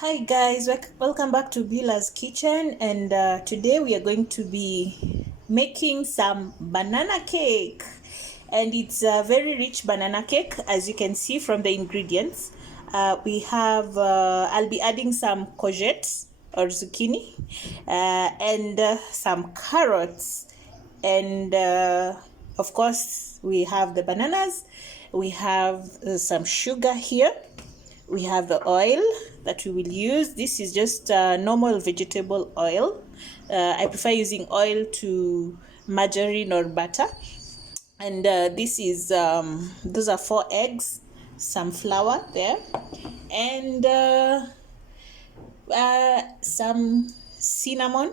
Hi guys, welcome back to Billa's Kitchen, and today we are going to be making some banana cake, and it's a very rich banana cake, as you can see from the ingredients. I'll be adding some courgettes or zucchini, and some carrots, and of course we have the bananas. We have some sugar here. We have the oil that we will use. This is just normal vegetable oil. I prefer using oil to margarine or butter. And those are 4 eggs, some flour there, and some cinnamon,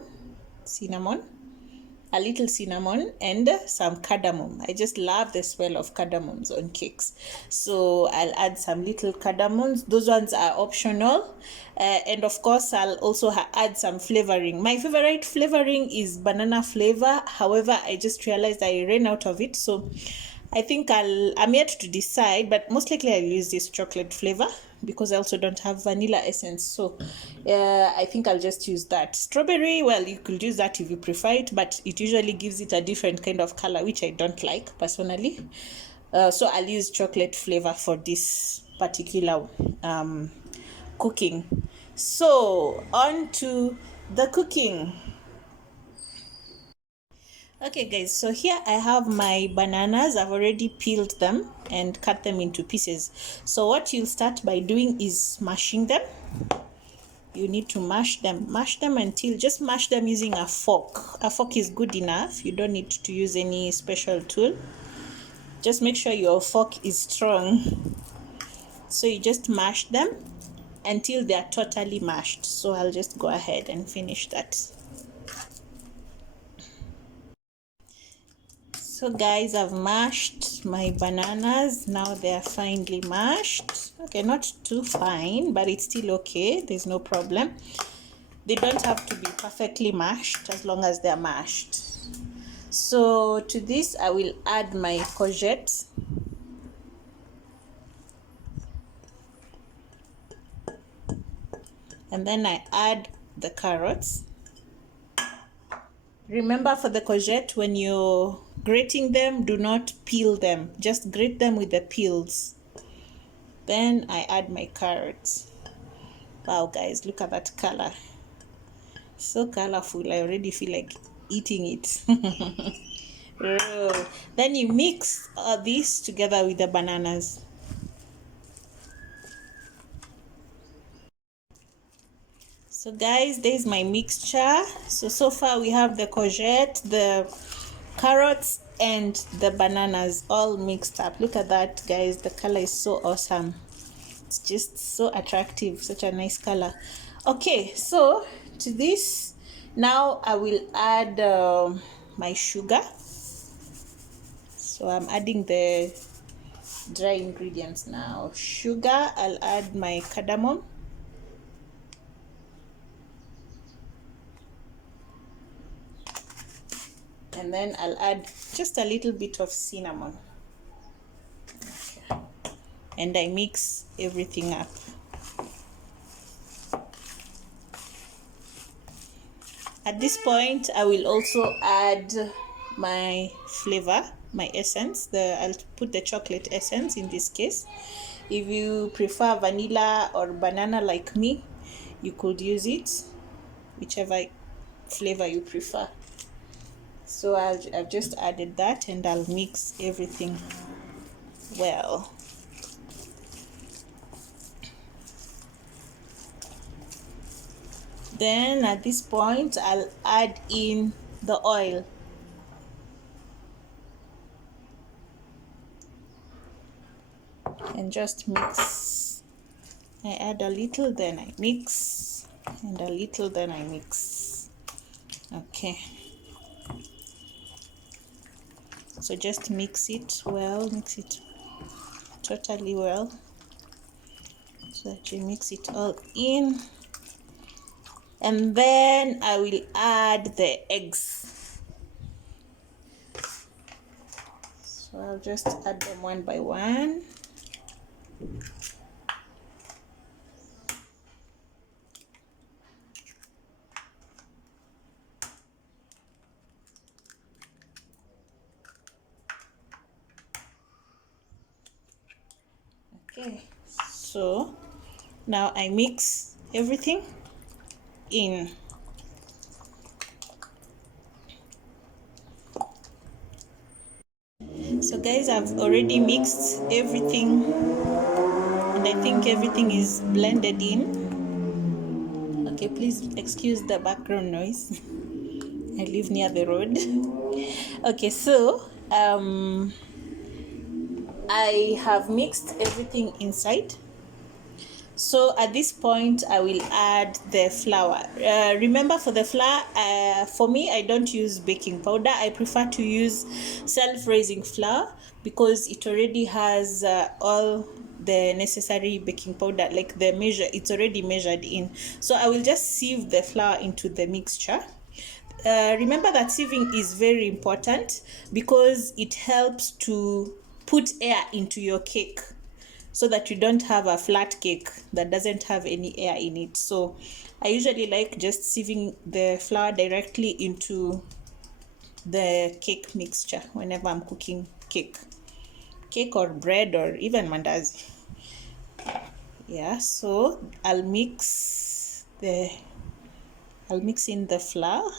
a little cinnamon, and some cardamom. I just love the smell of cardamoms on cakes, so I'll add some little cardamoms. Those ones are optional, and of course I'll also add some flavoring. My favorite flavoring is banana flavor. However, I just realized I ran out of it, so I think I'm yet to decide, but most likely I'll use this chocolate flavor because I also don't have vanilla essence. So I think I'll just use that. Strawberry, well, you could use that if you prefer it, but it usually gives it a different kind of color, which I don't like personally. So I'll use chocolate flavor for this particular cooking. So on to the cooking. Okay guys, so here I have my bananas. I've already peeled them and cut them into pieces. So what you'll start by doing is mashing them. You need to mash them until, just mash them using a fork. A fork is good enough. You don't need to use any special tool. Just make sure your fork is strong. So you just mash them until they are totally mashed. So I'll just go ahead and finish that. So guys, I've mashed my bananas. Now they're finely mashed. Okay, not too fine, but it's still okay. There's no problem. They don't have to be perfectly mashed as long as they're mashed. So to this, I will add my courgettes. And then I add the carrots. Remember, for the courgette, when you're grating them, do not peel them. Just grate them with the peels. Then I add my carrots. Wow, guys, look at that color. So colorful. I already feel like eating it. Then you mix this together with the bananas. So guys, there's my mixture. So far we have the courgette, the carrots, and the bananas all mixed up. Look at that, guys. The color is so awesome. It's just so attractive, such a nice color. Okay, so to this, now I will add my sugar. So I'm adding the dry ingredients now. Sugar, I'll add my cardamom. And then I'll add just a little bit of cinnamon. Okay. And I mix everything up. At this point, I will also add my flavor, my essence. I'll put the chocolate essence in this case. If you prefer vanilla or banana like me, you could use it, whichever flavor you prefer. So I've just added that, and I'll mix everything well. Then at this point, I'll add in the oil. And just mix. I add a little, then I mix, and a little, then I mix. Okay. So just mix it well, mix it totally well, so that you mix it all in. And then I will add the eggs. So I'll just add them one by one. Okay, so now I mix everything in. So guys, I've already mixed everything and I think everything is blended in. Okay, please excuse the background noise. I live near the road. Okay, so I have mixed everything inside. So at this point, I will add the flour. Remember, for the flour, for me, I don't use baking powder. I prefer to use self-raising flour because it already has all the necessary baking powder, like the measure, it's already measured in. So I will just sieve the flour into the mixture. Remember that sieving is very important because it helps to put air into your cake so that you don't have a flat cake that doesn't have any air in it. So I usually like just sieving the flour directly into the cake mixture whenever I'm cooking cake or bread or even mandazi. Yeah, so I'll mix in the flour.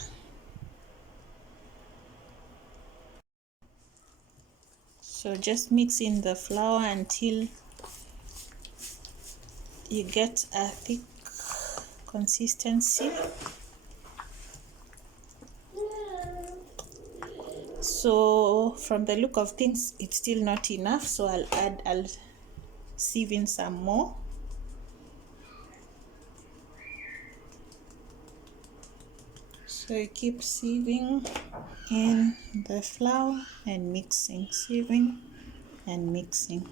So just mix in the flour until you get a thick consistency. So from the look of things, it's still not enough, so I'll sieve in some more. So you keep sieving in the flour and mixing, sieving and mixing.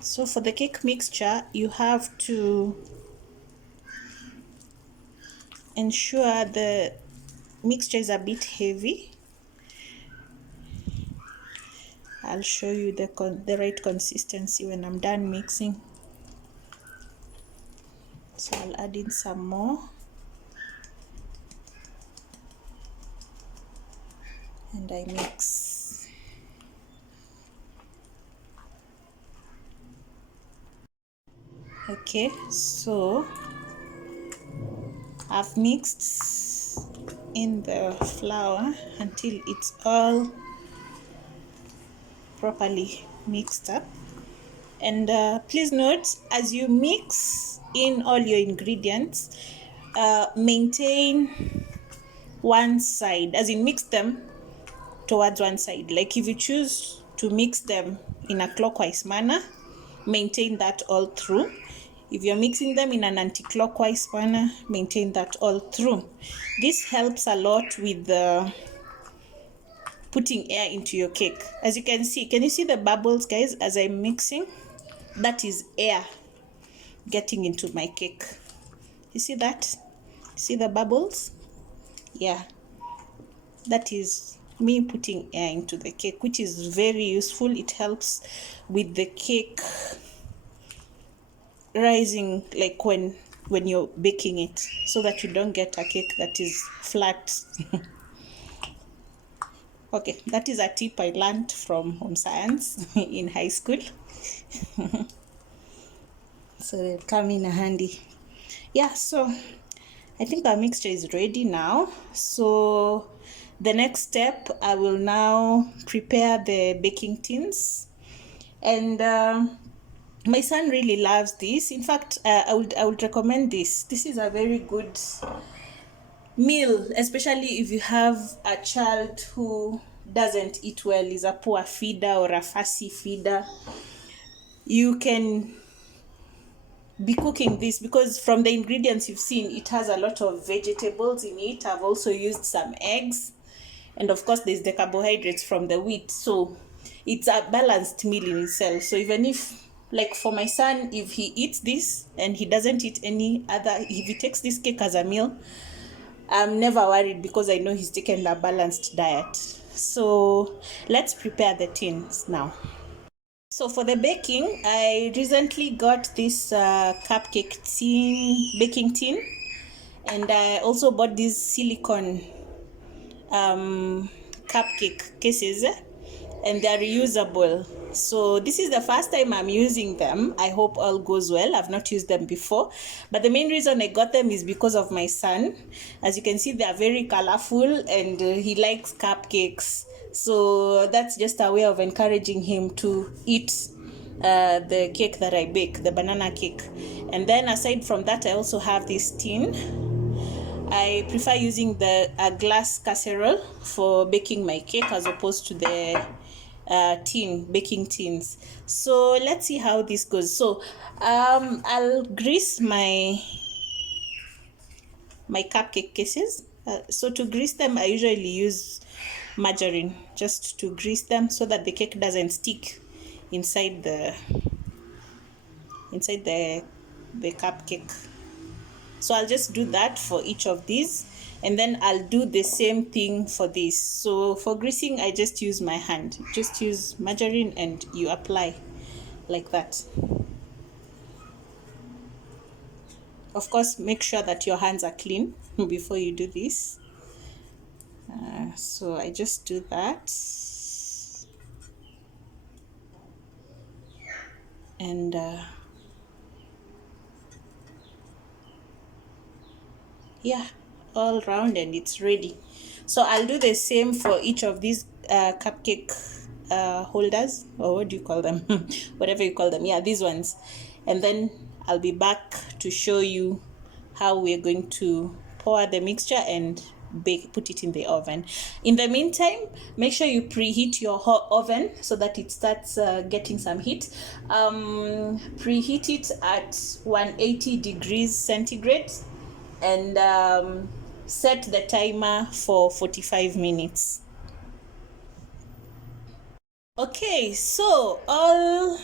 So for the cake mixture, you have to ensure the mixture is a bit heavy. I'll show you the right consistency when I'm done mixing. So I'll add in some more. And I mix. Okay, so I've mixed in the flour until it's all properly mixed up. And please note, as you mix in all your ingredients, maintain one side, as in mix them towards one side. Like if you choose to mix them in a clockwise manner, maintain that all through. If you're mixing them in an anti-clockwise manner, maintain that all through. This helps a lot with putting air into your cake. As you can you see the bubbles, guys, as I'm mixing? That is air getting into my cake. You see that? See the bubbles? Yeah, that is me putting air into the cake, which is very useful. It helps with the cake rising, like when you're baking it, so that you don't get a cake that is flat. Okay, that is a tip I learned from home science in high school. So they'll come in handy. Yeah, so I think our mixture is ready now. So the next step, I will now prepare the baking tins. And my son really loves this. In fact, I would recommend this. This is a very good meal, especially if you have a child who doesn't eat well, is a poor feeder or a fussy feeder. You can be cooking this because from the ingredients you've seen, it has a lot of vegetables in it. I've also used some eggs, and of course there's the carbohydrates from the wheat, so it's a balanced meal in itself. So even if, like for my son, if he eats this and he doesn't eat any other, if he takes this cake as a meal, I'm never worried because I know he's taken a balanced diet. So let's prepare the tins now. So for the baking, I recently got this cupcake baking tin, and I also bought this silicone cupcake cases, and they're reusable. So this is the first time I'm using them. I hope all goes well. I've not used them before, but the main reason I got them is because of my son. As you can see, they are very colorful, and he likes cupcakes. So that's just a way of encouraging him to eat the cake that I bake, the banana cake. And then aside from that, I also have this tin. I prefer using a glass casserole for baking my cake as opposed to the baking tins. So let's see how this goes. So I'll grease my cupcake cases. So to grease them, I usually use margarine just to grease them so that the cake doesn't stick inside the cupcake. So I'll just do that for each of these, and then I'll do the same thing for this. So for greasing, I just use my hand. Just use margarine and you apply like that. Of course, make sure that your hands are clean before you do this. So I just do that. And yeah, all round, and it's ready. So I'll do the same for each of these cupcake holders, or what do you call them? Whatever you call them. Yeah, these ones. And then I'll be back to show you how we're going to pour the mixture and put it in the oven. In the meantime, make sure you preheat your oven so that it starts getting some heat. Preheat it at 180 degrees centigrade, and set the timer for 45 minutes. Okay, so all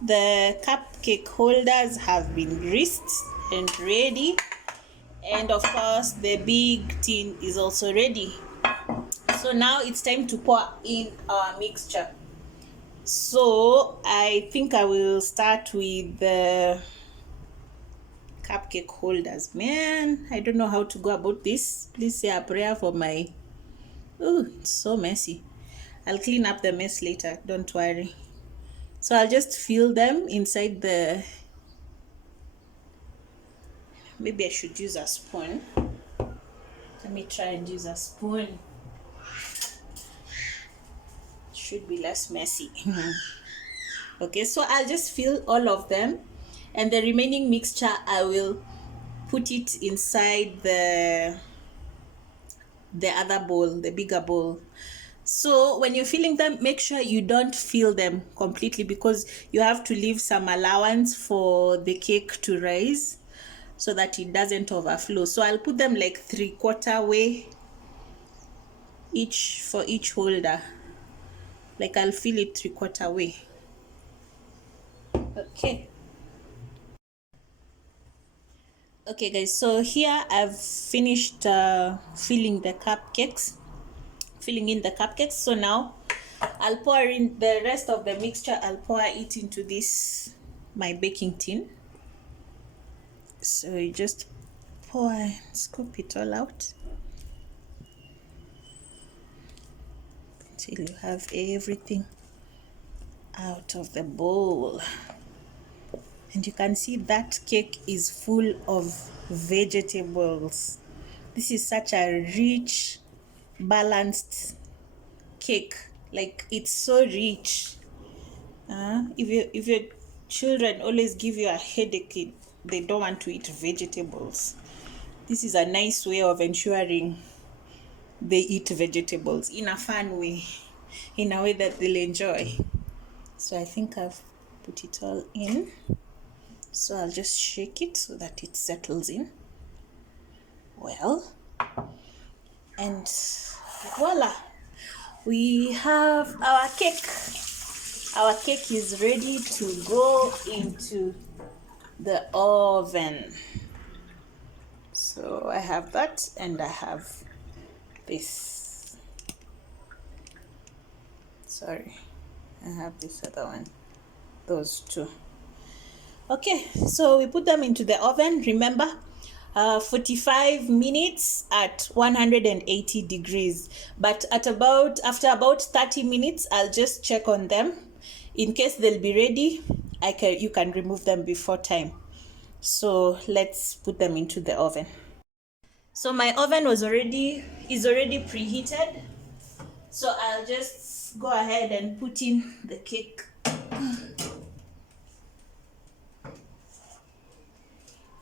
the cupcake holders have been greased and ready, and of course the big tin is also ready. So now it's time to pour in our mixture. So I think I will start with the cupcake holders. Man, I don't know how to go about this. Please say a prayer for my... Oh, it's so messy. I'll clean up the mess later, don't worry. So I'll just fill them inside the... Maybe I should use a spoon. Let me try and use a spoon. Should be less messy. Okay, so I'll just fill all of them, and the remaining mixture I will put it inside the other bowl, the bigger bowl. So when you're filling them, make sure you don't fill them completely, because you have to leave some allowance for the cake to rise so that it doesn't overflow. So I'll put them like 3/4 way each for each holder. Like I'll fill it 3/4 way. Okay guys, so here I've finished filling in the cupcakes. So now I'll pour in the rest of the mixture. I'll pour it into this, my baking tin. So you just pour and scoop it all out until you have everything out of the bowl. And you can see that cake is full of vegetables. This is such a rich, balanced cake. Like, it's so rich. If your children always give you a headache, they don't want to eat vegetables, this is a nice way of ensuring they eat vegetables in a fun way, in a way that they'll enjoy. So I think I've put it all in. So I'll just shake it so that it settles in well. And voila, we have our cake. Our cake is ready to go into the oven. So I have that, and I have this. Sorry, I have this other one. Those two. Okay, so we put them into the oven. Remember, 45 minutes at 180 degrees. But after about 30 minutes, I'll just check on them. In case they'll be ready, you can remove them before time. So let's put them into the oven. So my oven is already preheated. So I'll just go ahead and put in the cake.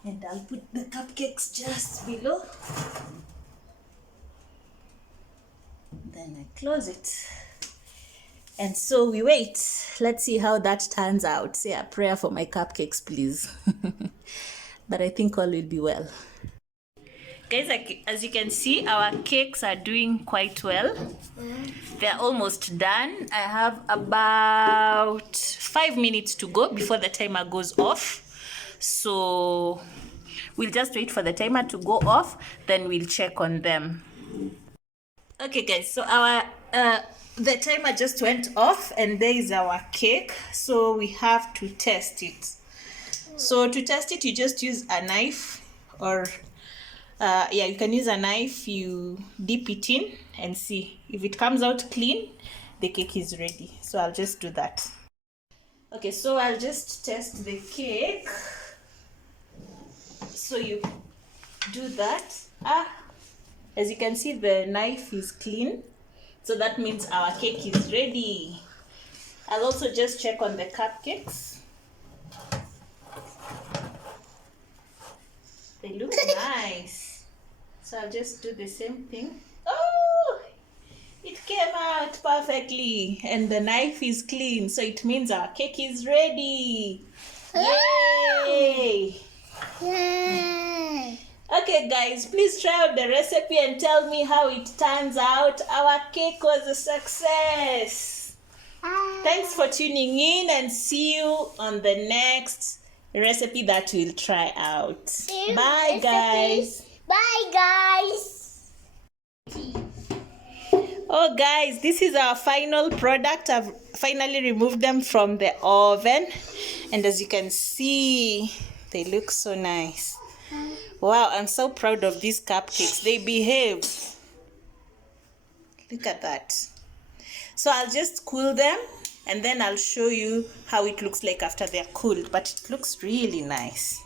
And I'll put the cupcakes just below. Then I close it. And so we wait. Let's see how that turns out. Say a prayer for my cupcakes, please. But I think all will be well. Guys, as you can see, our cakes are doing quite well. They're almost done. I have about 5 minutes to go before the timer goes off. So we'll just wait for the timer to go off, then we'll check on them. Okay guys, so our the timer just went off and there is our cake. So we have to test it. So to test it, you just use a knife, or you can use a knife. You dip it in and see if it comes out clean, the cake is ready. So I'll just do that. Okay, so I'll just test the cake. So you do that. As you can see, the knife is clean, so that means our cake is ready. I'll also just check on the cupcakes. They look nice. So I'll just do the same thing. Oh, it came out perfectly, and the knife is clean, so it means our cake is ready. Yay! Okay guys, please try out the recipe and tell me how it turns out. Our cake was a success. Thanks for tuning in, and see you on the next recipe that we'll try out. Bye guys. Bye guys. Oh guys, this is our final product. I've finally removed them from the oven, and as you can see, they look so nice. Wow, I'm so proud of these cupcakes. They behave. Look at that. So I'll just cool them, and then I'll show you how it looks like after they're cooled. But it looks really nice.